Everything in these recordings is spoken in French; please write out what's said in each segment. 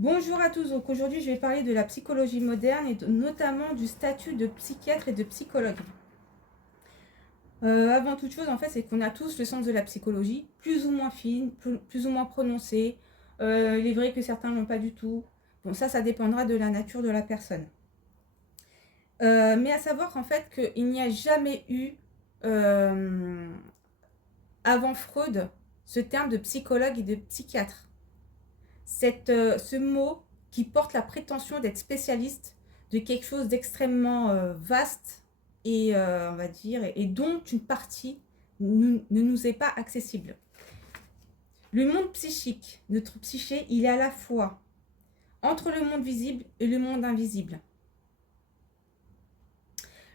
Bonjour à tous, donc aujourd'hui je vais parler de la psychologie moderne et notamment du statut de psychiatre et de psychologue. Avant toute chose, en fait, c'est qu'on a tous le sens de la psychologie, plus ou moins fine, plus ou moins prononcé. Il est vrai que certains l'ont pas du tout. Bon, ça dépendra de la nature de la personne. Mais à savoir qu'en fait, qu'il n'y a jamais eu, avant Freud, ce terme de psychologue et de psychiatre. Ce mot qui porte la prétention d'être spécialiste de quelque chose d'extrêmement vaste et on va dire et dont une partie ne nous est pas accessible. Le monde psychique, notre psyché, il est à la fois entre le monde visible et le monde invisible.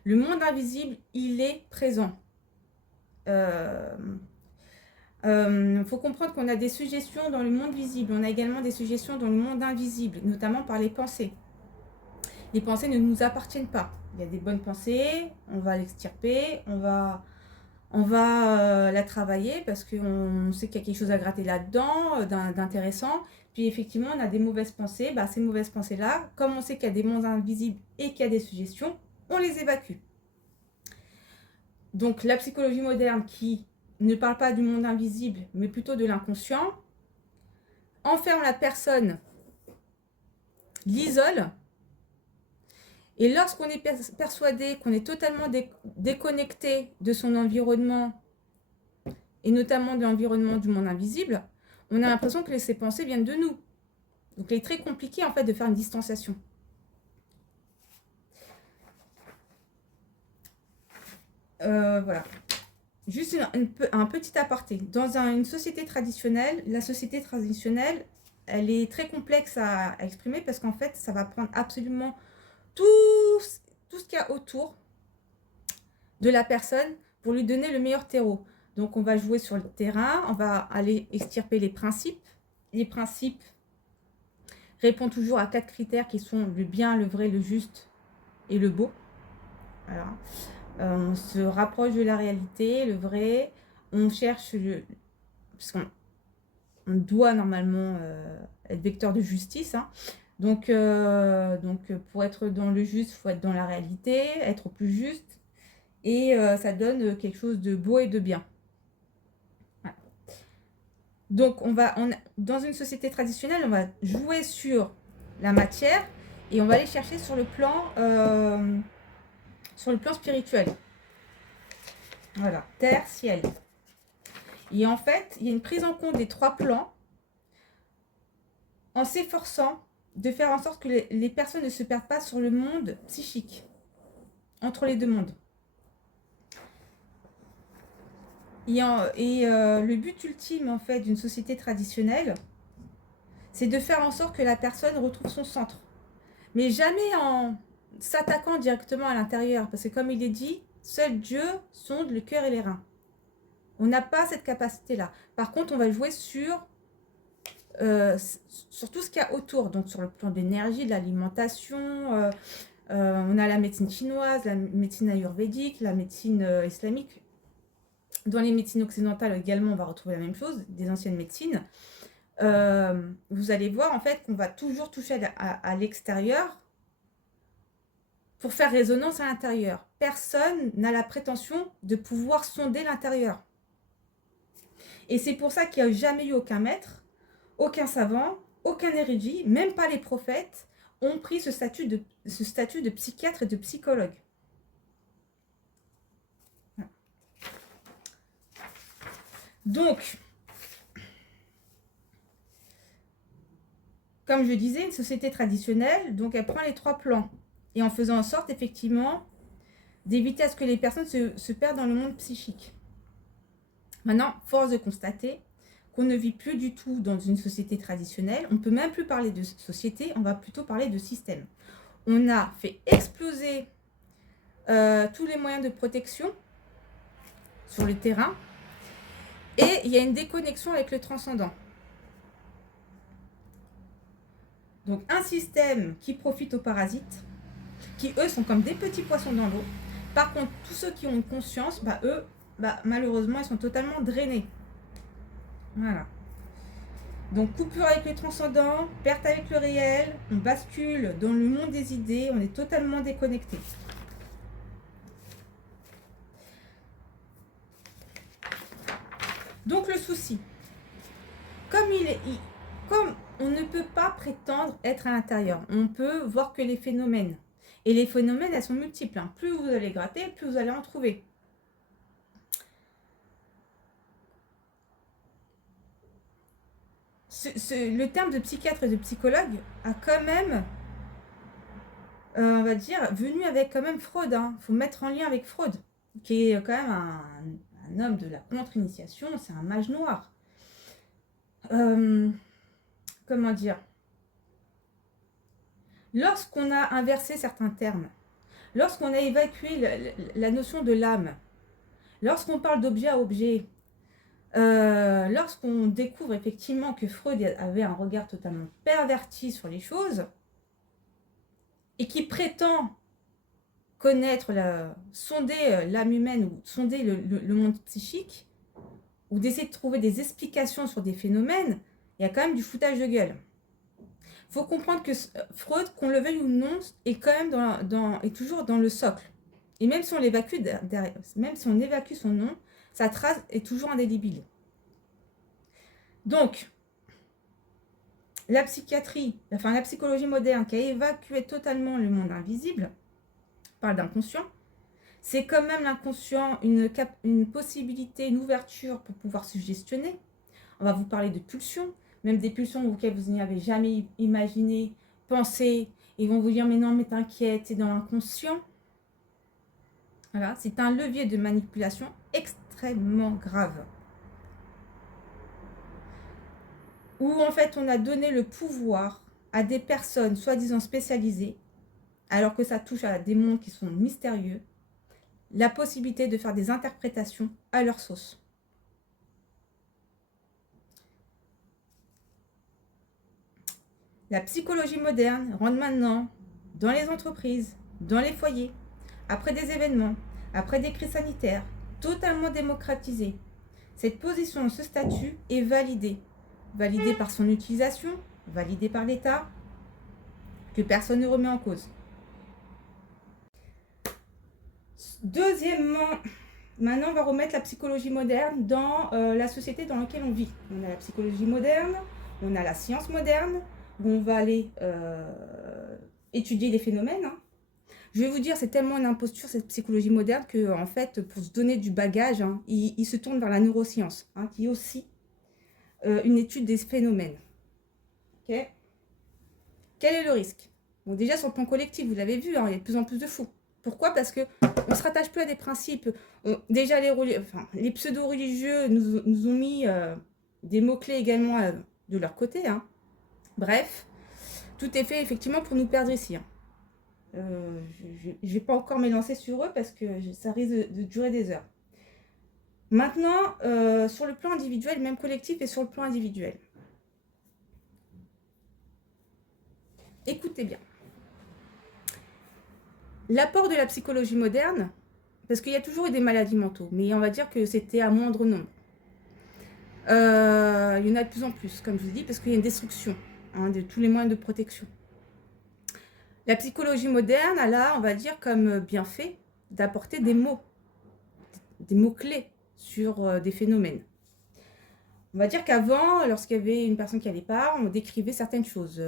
Le monde invisible, il est présent. Faut comprendre qu'on a des suggestions dans le monde visible, on a également des suggestions dans le monde invisible, notamment par les pensées. Les pensées ne nous appartiennent pas. Il y a des bonnes pensées, on va l'extirper, on va la travailler parce qu'on sait qu'il y a quelque chose à gratter là-dedans, d'intéressant. Puis effectivement, on a des mauvaises pensées. Ces mauvaises pensées-là, comme on sait qu'il y a des mondes invisibles et qu'il y a des suggestions, on les évacue. Donc la psychologie moderne qui ne parle pas du monde invisible, mais plutôt de l'inconscient, enferme la personne, l'isole. Et lorsqu'on est persuadé qu'on est totalement déconnecté de son environnement, et notamment de l'environnement du monde invisible, on a l'impression que ces pensées viennent de nous. Donc il est très compliqué en fait de faire une distanciation. Voilà. Juste un petit aparté. Dans une société traditionnelle, la société traditionnelle, elle est très complexe à exprimer parce qu'en fait, ça va prendre absolument tout ce qu'il y a autour de la personne pour lui donner le meilleur terreau. Donc on va jouer sur le terrain, on va aller extirper les principes. Les principes répondent toujours à 4 critères qui sont le bien, le vrai, le juste et le beau. Voilà. On se rapproche de la réalité, le vrai. On cherche parce qu'on doit normalement être vecteur de justice. Donc, pour être dans le juste, il faut être dans la réalité, être au plus juste. Et ça donne quelque chose de beau et de bien. Voilà. Donc, dans une société traditionnelle, on va jouer sur la matière et on va aller chercher sur le plan spirituel. Voilà, terre, ciel. Et en fait, il y a une prise en compte des 3 plans en s'efforçant de faire en sorte que les personnes ne se perdent pas sur le monde psychique, entre les deux mondes. Le but ultime en fait d'une société traditionnelle, c'est de faire en sorte que la personne retrouve son centre. Mais jamais en s'attaquant directement à l'intérieur, parce que comme il est dit, seul Dieu sonde le cœur et les reins. On n'a pas cette capacité-là. Par contre, on va jouer sur tout ce qu'il y a autour, donc sur le plan de l'énergie, de l'alimentation. On a la médecine chinoise, la médecine ayurvédique, la médecine islamique. Dans les médecines occidentales également, on va retrouver la même chose, des anciennes médecines. Vous allez voir en fait qu'on va toujours toucher à l'extérieur pour faire résonance à l'intérieur. Personne n'a la prétention de pouvoir sonder l'intérieur. Et c'est pour ça qu'il n'y a jamais eu aucun maître, aucun savant, aucun érudit, même pas les prophètes, ont pris ce statut de psychiatre et de psychologue. Donc, comme je disais, une société traditionnelle, donc elle prend les 3 plans, et en faisant en sorte, effectivement, d'éviter à ce que les personnes se perdent dans le monde psychique. Maintenant, force de constater qu'on ne vit plus du tout dans une société traditionnelle. On ne peut même plus parler de société, on va plutôt parler de système. On a fait exploser tous les moyens de protection sur le terrain et il y a une déconnexion avec le transcendant. Donc un système qui profite aux parasites, qui eux sont comme des petits poissons dans l'eau. Par contre, tous ceux qui ont une conscience, malheureusement, ils sont totalement drainés. Voilà. Donc coupure avec le transcendant, perte avec le réel, on bascule dans le monde des idées, on est totalement déconnecté. Donc le souci, comme on ne peut pas prétendre être à l'intérieur, on peut voir que les phénomènes. Et les phénomènes, elles sont multiples. Hein. Plus vous allez gratter, plus vous allez en trouver. Le terme de psychiatre et de psychologue a quand même, on va dire, venu avec quand même Freud. Il faut mettre en lien avec Freud, qui est quand même un homme de la contre-initiation, c'est un mage noir. Comment dire? Lorsqu'on a inversé certains termes, lorsqu'on a évacué la notion de l'âme, lorsqu'on parle d'objet à objet, lorsqu'on découvre effectivement que Freud avait un regard totalement perverti sur les choses et qui prétend connaître, sonder l'âme humaine ou sonder le monde psychique ou d'essayer de trouver des explications sur des phénomènes, il y a quand même du foutage de gueule. Il faut comprendre que Freud, qu'on le veuille ou non, est quand même est toujours dans le socle. Et même si on l'évacue, même si on évacue son nom, sa trace est toujours indélébile. Donc, la psychiatrie, enfin la psychologie moderne qui a évacué totalement le monde invisible, parle d'inconscient, c'est quand même l'inconscient une possibilité, une ouverture pour pouvoir se gestionner. On va vous parler de pulsions, même des pulsions auxquelles vous n'y avez jamais imaginé, pensé. Ils vont vous dire, mais non, mais t'inquiète, c'est dans l'inconscient. Voilà, c'est un levier de manipulation extrêmement grave. Où en fait, on a donné le pouvoir à des personnes soi-disant spécialisées, alors que ça touche à des mondes qui sont mystérieux, la possibilité de faire des interprétations à leur sauce. La psychologie moderne rentre maintenant dans les entreprises, dans les foyers, après des événements, après des crises sanitaires, totalement démocratisée. Cette position, ce statut est validé. Validé par son utilisation, validé par l'État, que personne ne remet en cause. Deuxièmement, maintenant on va remettre la psychologie moderne dans la société dans laquelle on vit. On a la psychologie moderne, on a la science moderne, où on va aller étudier les phénomènes. Hein. Je vais vous dire, c'est tellement une imposture cette psychologie moderne que, en fait, pour se donner du bagage, hein, il se tourne vers la neuroscience, hein, qui est aussi une étude des phénomènes. Okay. Quel est le risque? Bon, déjà sur le plan collectif, vous l'avez vu, hein, il y a de plus en plus de fous. Pourquoi? Parce qu'on ne se rattache plus à des principes. Déjà, les pseudo-religieux nous ont mis des mots-clés également de leur côté. Hein. Bref, tout est fait effectivement pour nous perdre ici. Hein. Je ne vais pas encore m'élancer sur eux parce que ça risque de durer des heures. Maintenant, sur le plan individuel, même collectif et sur le plan individuel. Écoutez bien. L'apport de la psychologie moderne, parce qu'il y a toujours eu des maladies mentaux, mais on va dire que c'était à moindre nombre. Il y en a de plus en plus, comme je vous dis, parce qu'il y a une destruction de tous les moyens de protection. La psychologie moderne, elle a, on va dire, comme bienfait d'apporter des mots-clés sur des phénomènes. On va dire qu'avant, lorsqu'il y avait une personne qui n'allait pas, on décrivait certaines choses.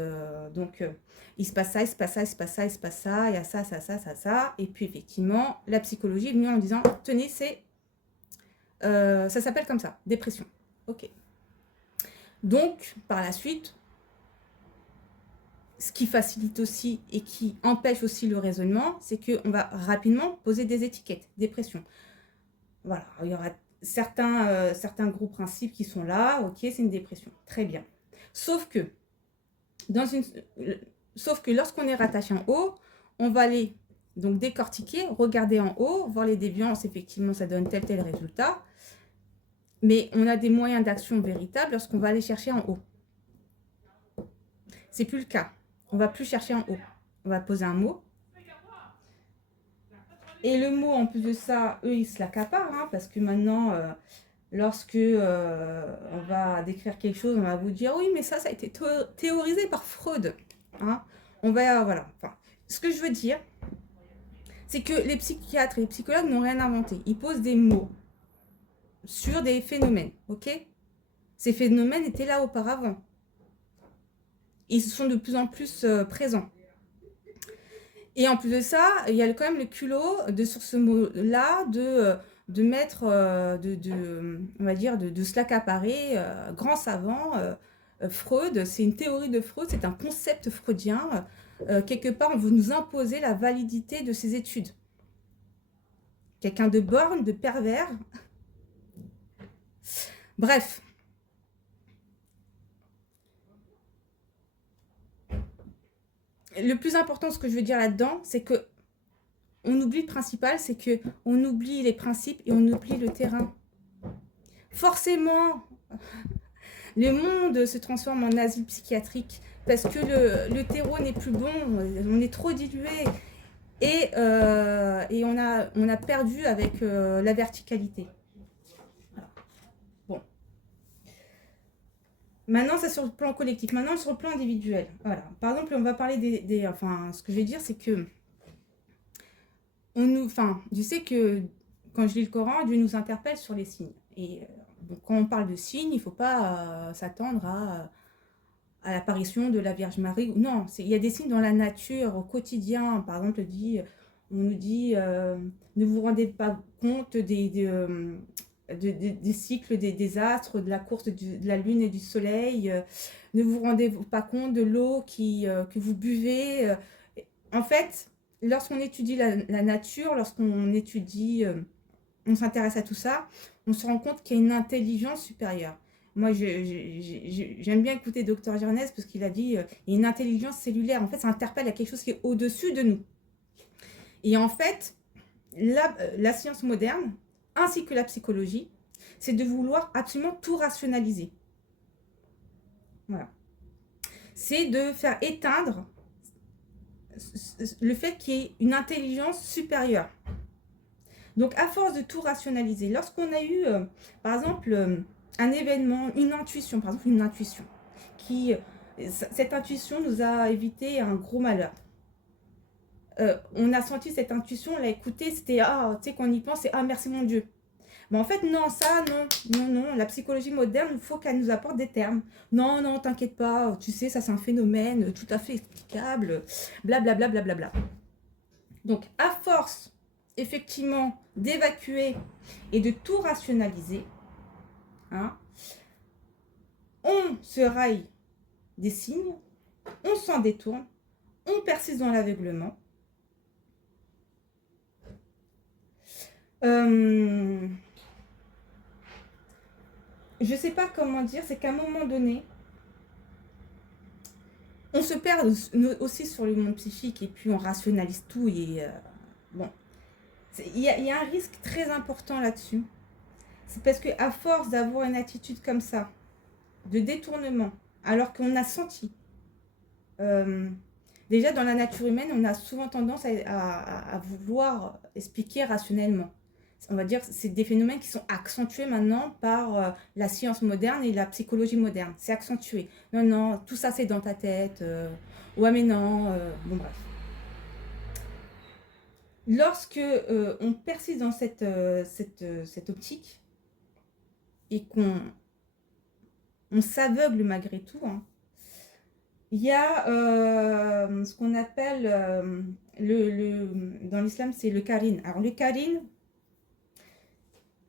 Il se passe ça, il se passe ça, il se passe ça, il se passe ça, il y a ça, ça, ça, ça, ça. Et puis effectivement, la psychologie est venue en disant, tenez, ça s'appelle comme ça, dépression. Ok. Donc, par la suite, ce qui facilite aussi et qui empêche aussi le raisonnement, c'est qu'on va rapidement poser des étiquettes, dépression. Voilà, il y aura certains gros principes qui sont là, ok, c'est une dépression, très bien. Sauf que lorsqu'on est rattaché en haut, on va aller donc décortiquer, regarder en haut, voir les déviances, effectivement ça donne tel résultat, mais on a des moyens d'action véritables lorsqu'on va aller chercher en haut. C'est plus le cas, on va plus chercher en haut, on va poser un mot. Et le mot, en plus de ça, eux, ils se l'accaparent, hein, parce que maintenant, Lorsque on va décrire quelque chose, on va vous dire oui, mais ça a été théorisé par Freud. Hein. On va, voilà. Enfin, ce que je veux dire, c'est que les psychiatres et les psychologues n'ont rien inventé. Ils posent des mots sur des phénomènes, ok? Ces phénomènes étaient là auparavant. Ils sont de plus en plus présents. Et en plus de ça, il y a quand même le culot sur ce mot-là de mettre, on va dire, de se l'accaparer, grand savant, Freud, c'est une théorie de Freud, c'est un concept freudien. Quelque part, on veut nous imposer la validité de ces études. Quelqu'un de borgne, de pervers. Bref. Le plus important, ce que je veux dire là-dedans, c'est que on oublie le principal, c'est que on oublie les principes et on oublie le terrain. Forcément, le monde se transforme en asile psychiatrique parce que le terreau n'est plus bon, on est trop dilué et on a perdu avec la verticalité. Voilà. Bon. Maintenant, c'est sur le plan collectif. Maintenant, sur le plan individuel. Voilà. Par exemple, on va parler enfin, ce que je vais dire, c'est que je sais que quand je lis le Coran, Dieu nous interpelle sur les signes. Et donc, quand on parle de signes, il ne faut pas s'attendre à l'apparition de la Vierge Marie. Non, il y a des signes dans la nature, au quotidien. Par exemple, on nous dit ne vous rendez pas compte des cycles des astres, de la course de la lune et du soleil. Ne vous rendez pas compte de l'eau que vous buvez. En fait, lorsqu'on étudie la nature, lorsqu'on étudie, on s'intéresse à tout ça, on se rend compte qu'il y a une intelligence supérieure. Moi, j'aime bien écouter Dr. Gernès parce qu'il a dit il y a une intelligence cellulaire. En fait, ça interpelle à quelque chose qui est au-dessus de nous. Et en fait, la science moderne, ainsi que la psychologie, c'est de vouloir absolument tout rationaliser. Voilà. C'est de faire éteindre le fait qu'il y ait une intelligence supérieure. Donc, à force de tout rationaliser, lorsqu'on a eu, par exemple, un événement, une intuition, cette intuition nous a évité un gros malheur. On a senti cette intuition, on l'a écoutée, c'était, tu sais, quand on y pense, c'est, merci mon Dieu. Mais en fait, non, ça, non, la psychologie moderne, il faut qu'elle nous apporte des termes. Non, t'inquiète pas, tu sais, ça c'est un phénomène tout à fait explicable, blablabla. Bla, bla, bla, bla. Donc, à force, effectivement, d'évacuer et de tout rationaliser, hein, on se raille des signes, on s'en détourne, on persiste dans l'aveuglement. Je sais pas comment dire, c'est qu'à un moment donné, on se perd aussi sur le monde psychique et puis on rationalise tout et bon, il y a un risque très important là-dessus. C'est parce qu'à force d'avoir une attitude comme ça, de détournement, alors qu'on a senti, déjà dans la nature humaine, on a souvent tendance à vouloir expliquer rationnellement. On va dire c'est des phénomènes qui sont accentués maintenant par la science moderne et la psychologie moderne. C'est accentué. Non, tout ça c'est dans ta tête. Ouais mais non. Bon bref. Lorsque on persiste dans cette optique et qu'on s'aveugle malgré tout, hein, il y a ce qu'on appelle, dans l'islam, c'est le qarin. Alors le qarin,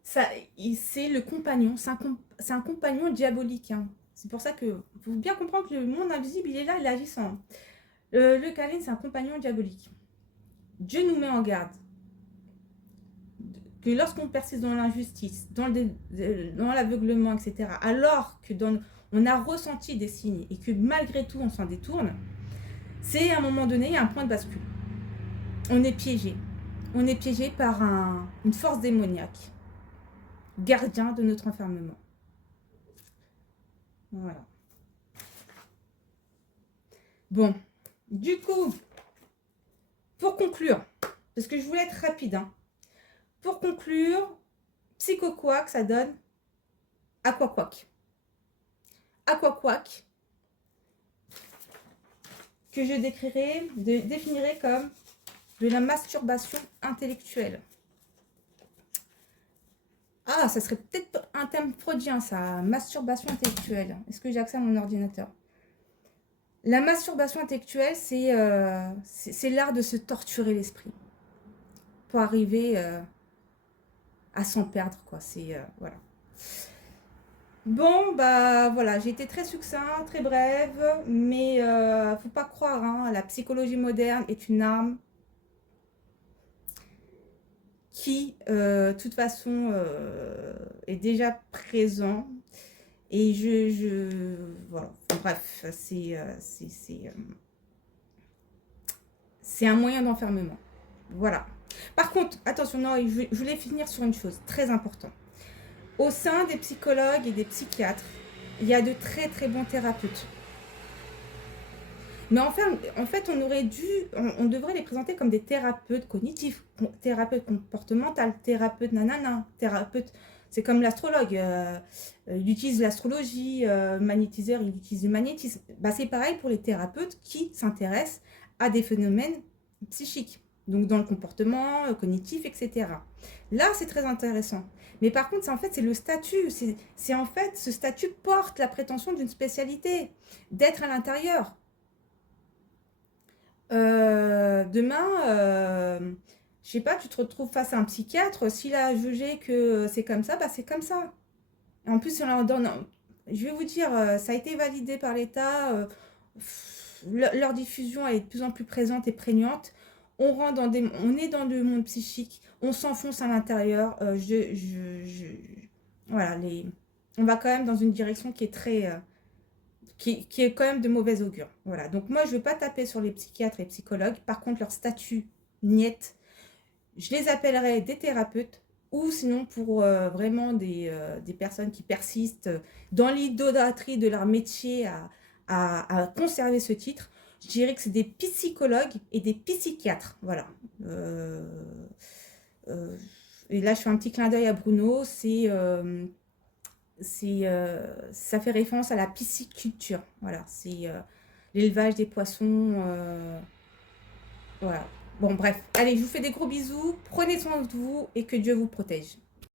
c'est le compagnon, c'est un compagnon diabolique. Hein. C'est pour ça que faut bien comprendre que le monde invisible, il est là, il est agissant. Le qarin, c'est un compagnon diabolique. Dieu nous met en garde que lorsqu'on persiste dans l'injustice, dans l'aveuglement, etc., alors que on a ressenti des signes et que malgré tout on s'en détourne, c'est à un moment donné, il y a un point de bascule. On est piégé. On est piégé par une force démoniaque, gardien de notre enfermement. Voilà. Bon, du coup, pour conclure, parce que je voulais être rapide, hein, pour conclure, psychoquac, ça donne Aquaquac. Aquaquac, que je définirais comme de la masturbation intellectuelle. Ah, ça serait peut-être un thème freudien, ça, masturbation intellectuelle. Est-ce que j'ai accès à mon ordinateur? La masturbation intellectuelle, c'est l'art de se torturer l'esprit pour arriver à s'en perdre, quoi. Voilà. Bon, bah voilà, j'ai été très succinct, très brève, mais faut pas croire, hein, la psychologie moderne est une arme qui, de toute façon, est déjà présent. Et voilà, enfin, bref, c'est un moyen d'enfermement. Voilà. Par contre, attention, non, je voulais finir sur une chose très importante. Au sein des psychologues et des psychiatres, il y a de très très bons thérapeutes. Mais en fait, on devrait les présenter comme des thérapeutes cognitifs, thérapeutes comportementaux, thérapeutes nanana, thérapeutes. C'est comme l'astrologue, il utilise l'astrologie, magnétiseur, il utilise le magnétisme. Bah, c'est pareil pour les thérapeutes qui s'intéressent à des phénomènes psychiques, donc dans le comportement cognitif, etc. Là, c'est très intéressant. Mais par contre, c'est le statut. C'est en fait, ce statut porte la prétention d'une spécialité, d'être à l'intérieur. Demain, je sais pas, tu te retrouves face à un psychiatre, s'il a jugé que c'est comme ça, bah c'est comme ça. Et en plus, on leur donne, je vais vous dire, ça a été validé par l'État, leur diffusion est de plus en plus présente et prégnante. On est dans le monde psychique, on s'enfonce à l'intérieur. Voilà, on va quand même dans une direction qui est très, qui est quand même de mauvaise augure. Voilà. Donc moi, je ne veux pas taper sur les psychiatres et psychologues. Par contre, leur statut niette, je les appellerais des thérapeutes ou sinon pour vraiment des personnes qui persistent dans l'idolâtrie de leur métier à conserver ce titre. Je dirais que c'est des psychologues et des psychiatres. Voilà. Et là, je fais un petit clin d'œil à Bruno. Ça fait référence à la pisciculture. Voilà, c'est l'élevage des poissons. Voilà. Bon, bref. Allez, je vous fais des gros bisous. Prenez soin de vous et que Dieu vous protège.